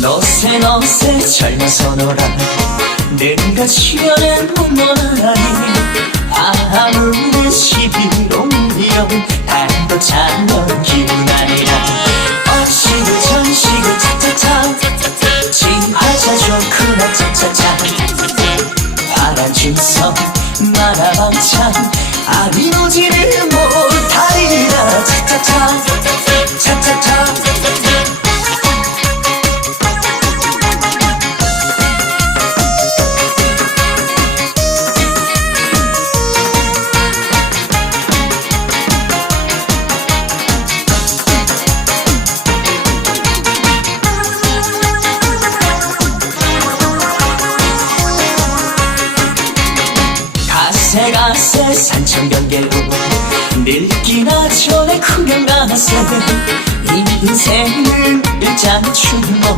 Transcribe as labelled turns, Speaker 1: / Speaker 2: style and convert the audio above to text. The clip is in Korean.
Speaker 1: 너새 너새 젊어서 놀아 내가 치려는 문노라니. 화물은 11옹이여 달도 찾는 기분 아니라. 어시고 전시고 차차차 진화자 좋구나 차차차. 파란 중성 만화방창 가세 가세 산천경계로 늙기나 전에 구경 가세 인생을 일장 추모